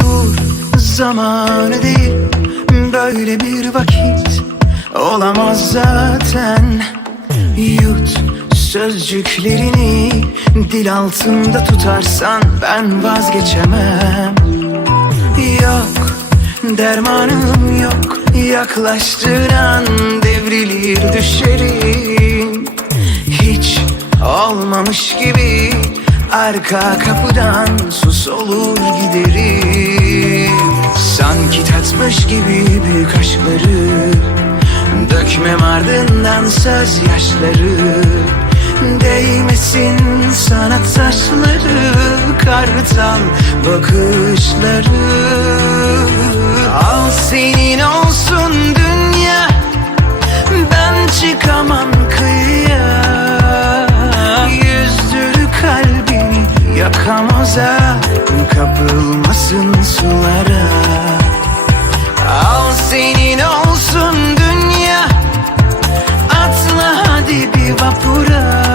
Dur zamanı değil. Böyle bir vakit Olamaz zaten. Yut sözcüklerini Dil altında tutarsan Ben vazgeçemem. Yok dermanım yok. Yaklaştığın an devrilir düşerim. Hiç olmamış gibi Arka kapıdan sus olur giderim. Sanki tatmış gibi büyük aşkları Dökmem ardından söz yaşları. Değmesin sana taşları Kartal bakışları. Al senin olsun dünya Ben çıkamam kıyıya yakamoza Kapılmasın sulara. Al senin olsun dünya. Atla hadi bir vapura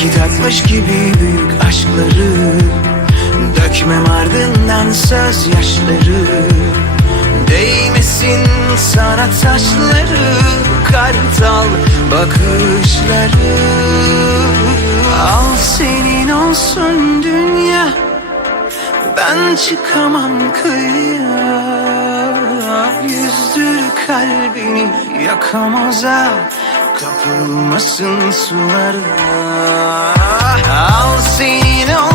Sanki tatmış gibi büyük aşkları Dökmem ardından söz yaşları Değmesin sana taşları Kartal bakışları. Al senin olsun dünya Ben çıkamam kıyıya. Yüzdür kalbini yakamoza Kapılmasın sulara Al senin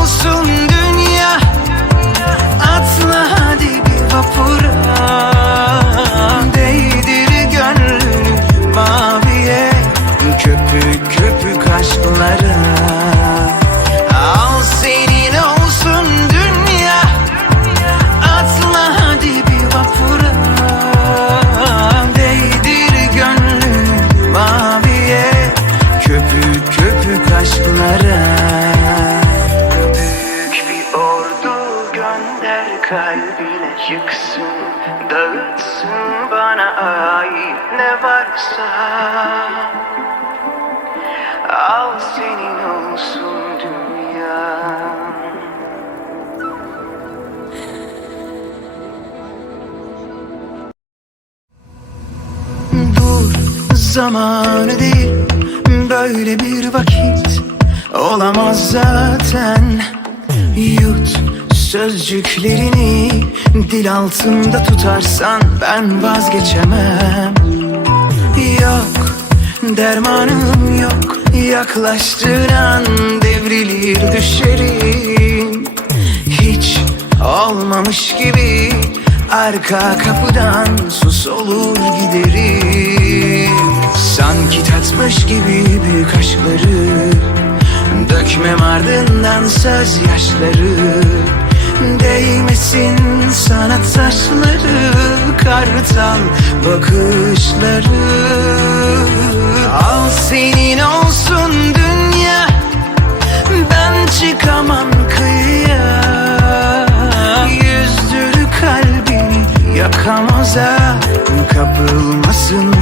Dur zamanı değil Böyle bir vakit Olamaz zaten. Yut sözcüklerini Dil altında tutarsan Ben vazgeçemem. Yok dermanım yok Yaklaştığın an devrilir düşerim Hiç olmamış gibi Arka kapıdan sus olur giderim. Sanki tatmış gibi büyük aşkları Dökmem ardından söz yaşları Değmesin sana taşları Kartal bakışları. Al senin olsun dünya Ben çıkamam kıyıya. Yüzdür kalbini yakamoza Kapılmasın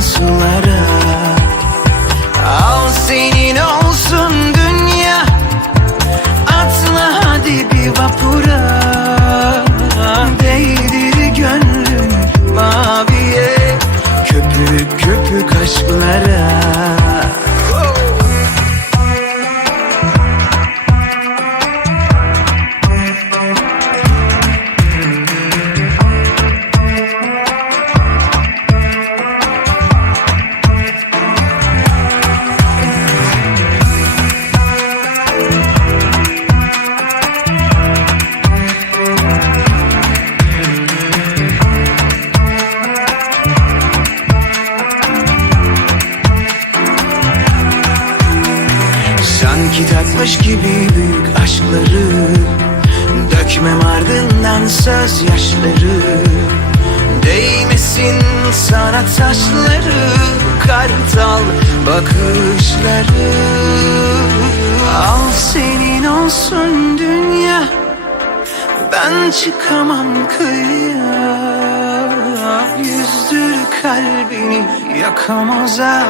Yüzdür kalbini yakamoza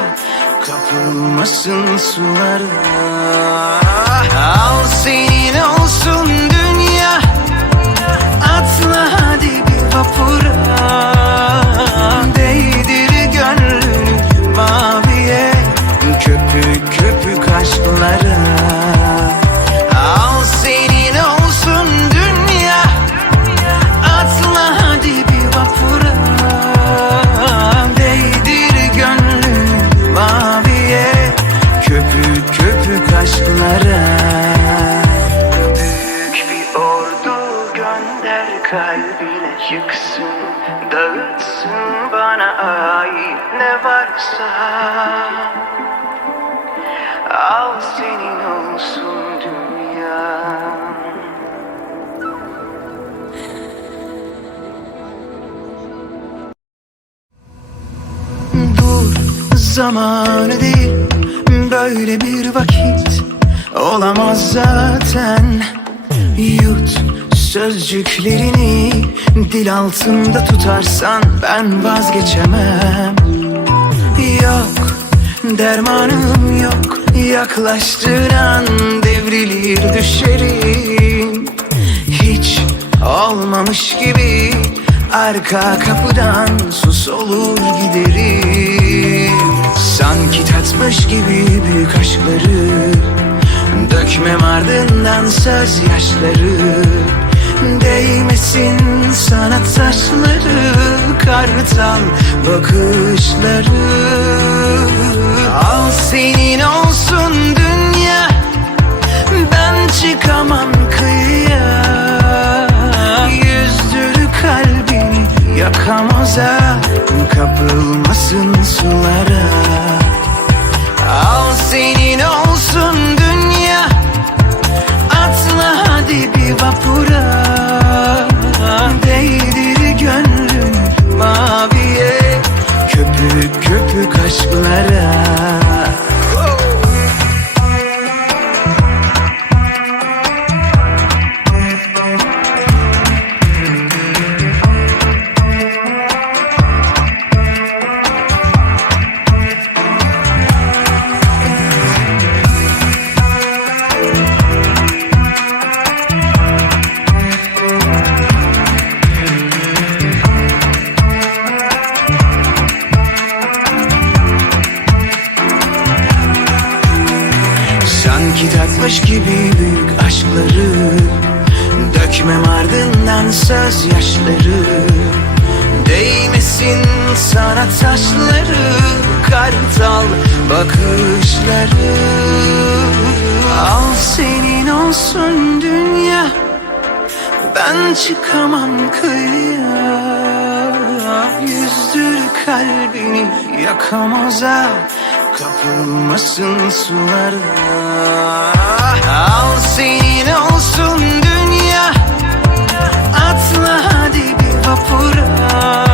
Kapılmasın sulara. Al senin olsun dünya. Atla hadi bir vapura aşklara Büyük bir ordu gönder kalbine yıksın Dağıtsın bana ait ne varsa Al senin olsun dünya. Dur zamanı değil böyle bir vakit olamaz zaten. Yut sözcüklerini dil altında tutarsan ben vazgeçemem. Yok dermanım yok. Yaklaştıran devrilir düşerim Hiç olmamış gibi arka kapıdan sus olur giderim. Sanki tatmış gibi büyük aşkları Dökmem ardından söz yaşları Değmesin sana taşları Kartal bakışları. Al senin olsun dünya Ben çıkamam kıyıya. Yüzdür kalbini yakamoza Kapılmasın bakışları Al senin olsun dünya Ben çıkamam kıyıya. Yüzdür kalbini yakamoza Kapılmasın sulara Al senin olsun dünya Atla hadi bir vapura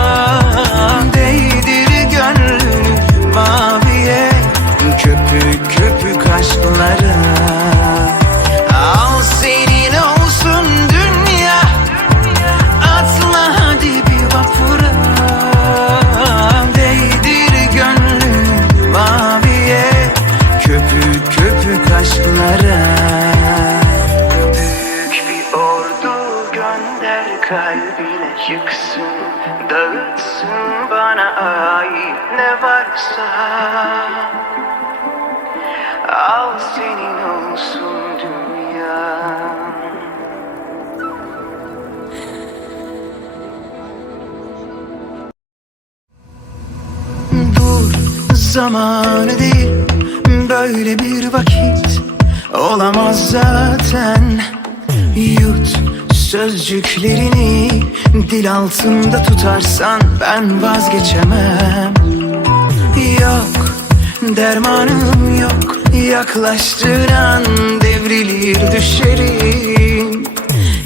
zamanı değil böyle bir vakit olamaz zaten. Yut sözcüklerini dil altında tutarsan ben vazgeçemem. Yok dermanım yok Yaklaştığın an devrilir düşerim.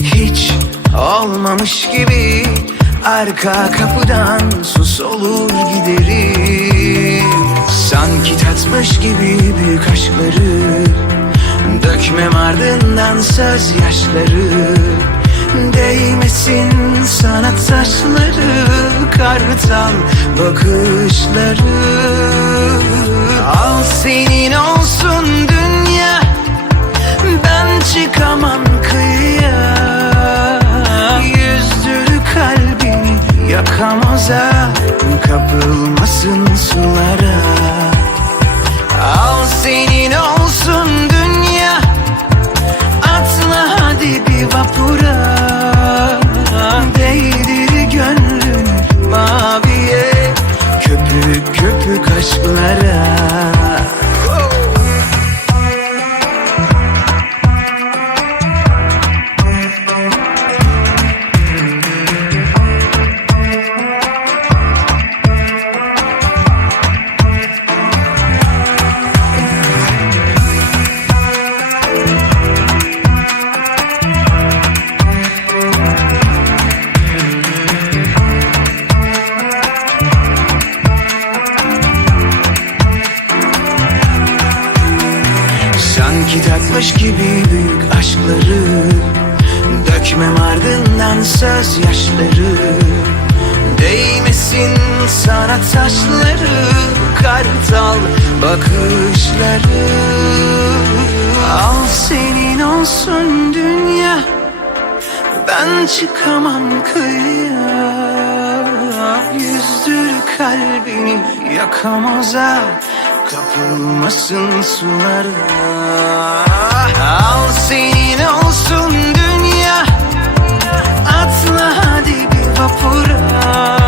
Hiç olmamış gibi Arka kapıdan sus olur giderim Sanki tatmış gibi büyük aşkları Dökmem ardından söz yaşları. Değmesin sana taşları Kartal bakışları. Al senin olsun dünya Ben çıkamam kıyıya. Yüzdür kalbini yakamoza Kapılmasın sulara. Al senin olsun dünya. Atla hadi bir vapura. Değdir gönlün maviye. Köpük köpük aşklara gibi büyük aşkları. Dökmem ardından söz yaşları. Değmesin sana taşları Kartal bakışları. Al senin olsun dünya Ben çıkamam kıyıya. Yüzdür kalbini yakamoza Kapılmasın sulara Al senin olsun dünya. Atla hadi bir vapura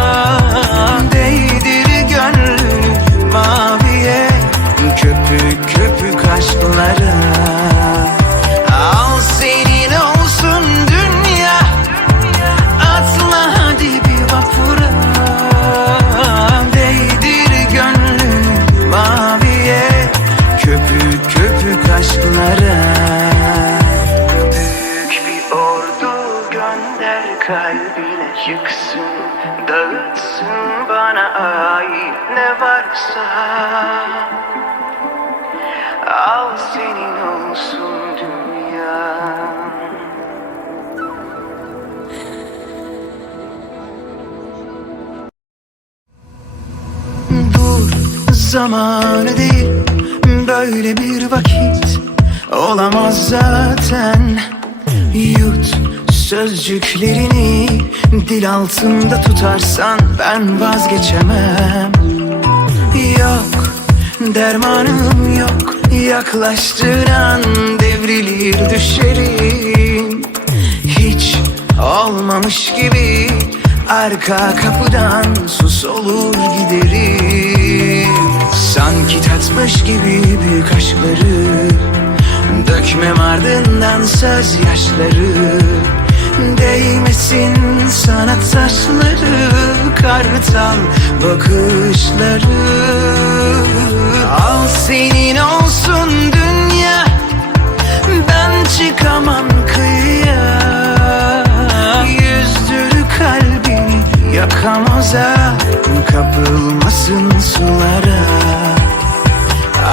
senin olsun dünya. Dur zamanı değil Böyle bir vakit Olamaz zaten. Yut sözcüklerini Dil altında tutarsan Ben vazgeçemem. Yok dermanım yok Yaklaştığın an devrilir düşerim Hiç olmamış gibi Arka kapıdan sus olur giderim. Sanki tatmış gibi büyük aşkları Dökmem ardından söz yaşları. Değmesin sana taşları Kartal bakışları Al senin olsun dünya Ben çıkamam kıyıya. Yüzdür kalbini yakamoza Kapılmasın sulara.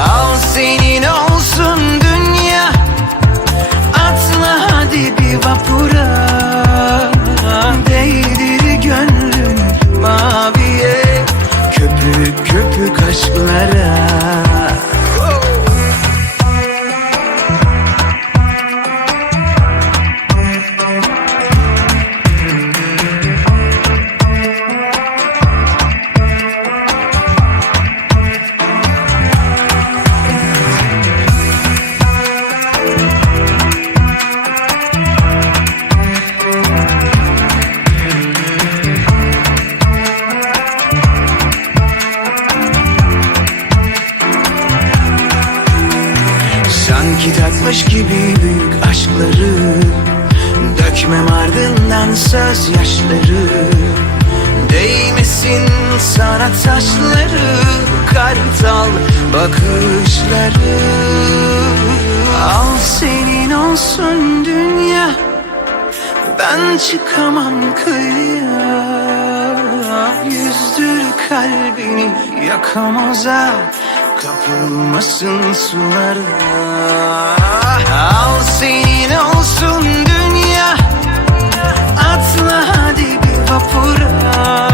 Al senin olsun dünya Atla hadi bir vapura. Değdir gönlünü maviye Köpük köpük aşklara çıkamam kıyıya. Yüzdür kalbini yakamoza Kapılmasın sulara. Al senin olsun dünya. Atla hadi bir vapura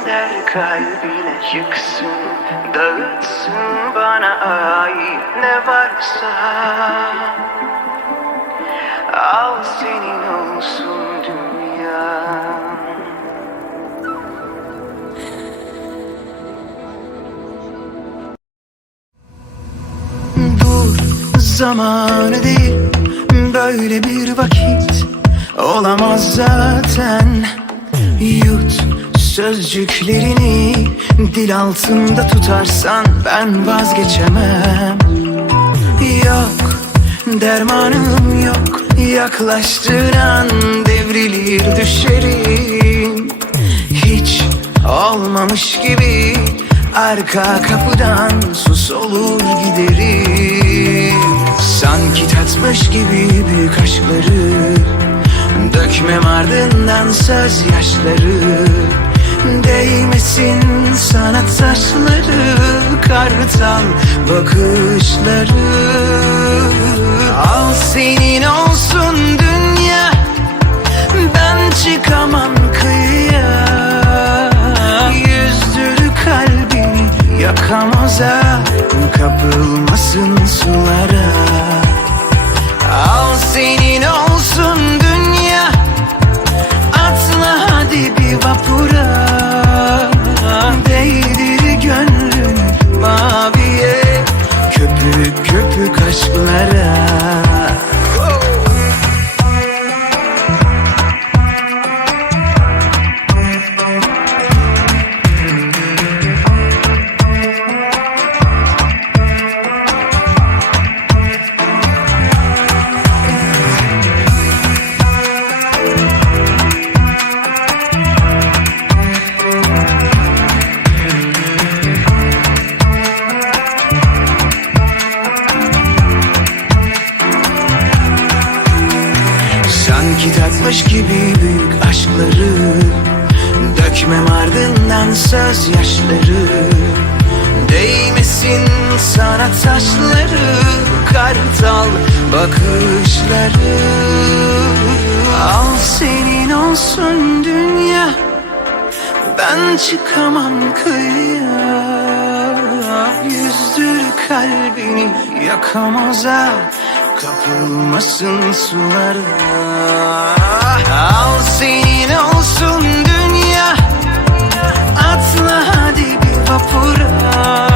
gönder kalbine yıksın Dağıtsın bana ait ne varsa. Al senin olsun dünya. Dur zamanı değil böyle bir vakit olamaz zaten. Yut sözcüklerini dil altında tutarsan ben vazgeçemem. Yok dermanım yok yaklaştığın an devrilir düşerim Hiç olmamış gibi arka kapıdan sus olur giderim. Sanki tatmış gibi büyük aşkları Dökmem ardından söz yaşları Değmesin sana taşları Kartal bakışları. Al senin olsun dünya olsun dünya Ben çıkamam kıyıya. Yüzdür kalbini yakamoza Kapılmasın sulara. Al senin olsun dünya Atla hadi bir vapura